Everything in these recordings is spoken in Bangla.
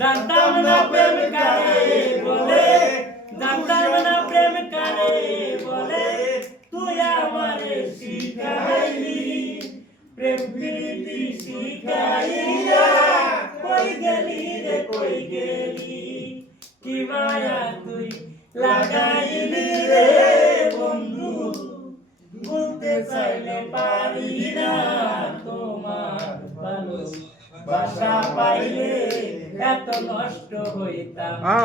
জানতাম না প্রেম কারে বলে, জানতাম না প্রেম কারে বলে, তুই আমারে শিখাইলি প্রেম প্রীতি শিখাইয়া। কই গেলি রে কই গেলি, কি মায়া তুই লাগাইলি রে বন্ধু, বলতে চাইলে পারি না তোমার ভালোবাসা পাইলে এত নষ্ট হইতাম না।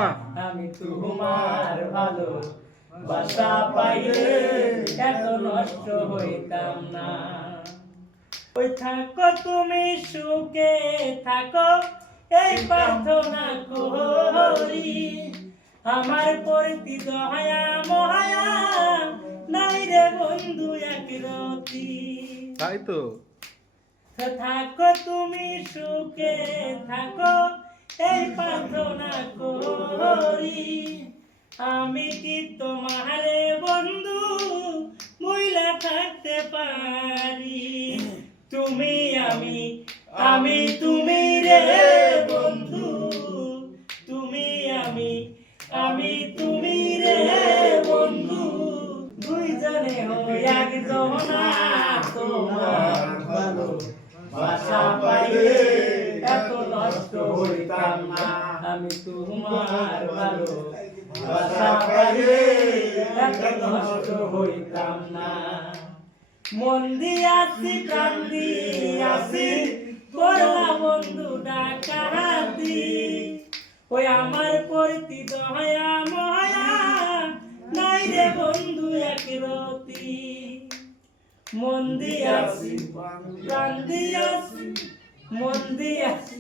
আমি তোমার ভালোবাসা পাইলে এত নষ্ট হইতাম না। ওই থাকো তুমি সুখে থাকো এই প্রার্থনা করি, আমার প্রতি দয়া মহায়া নাই রে বন্ধু এক রতি। তাই তো থাকো তুমি সুখে থাকো এই প্রার্থনা করি, আমি কি তোমারে বন্ধু মহিলা থাকতে পারি। তুমি আমি আমি তুমি রে বন্ধু, তুমি আমি আমি তুমি রে বন্ধু, দুইজনে হই একজনা। তোমার ভালোবাসা পাইলে এত নষ্ট হইতাম না। আমি তোমার ভালোবাসা পাইলে এত নষ্ট হইতাম না। মন দিয়াছি প্রাণ দিয়াছি করলা বন্ধু ডাকাতি, ওই আমার প্রতি দয়া মহায়া নাই রে বন্ধু এক রতি। মন দিয়াছি প্রাণ দিয়াছি মন দিয়াছি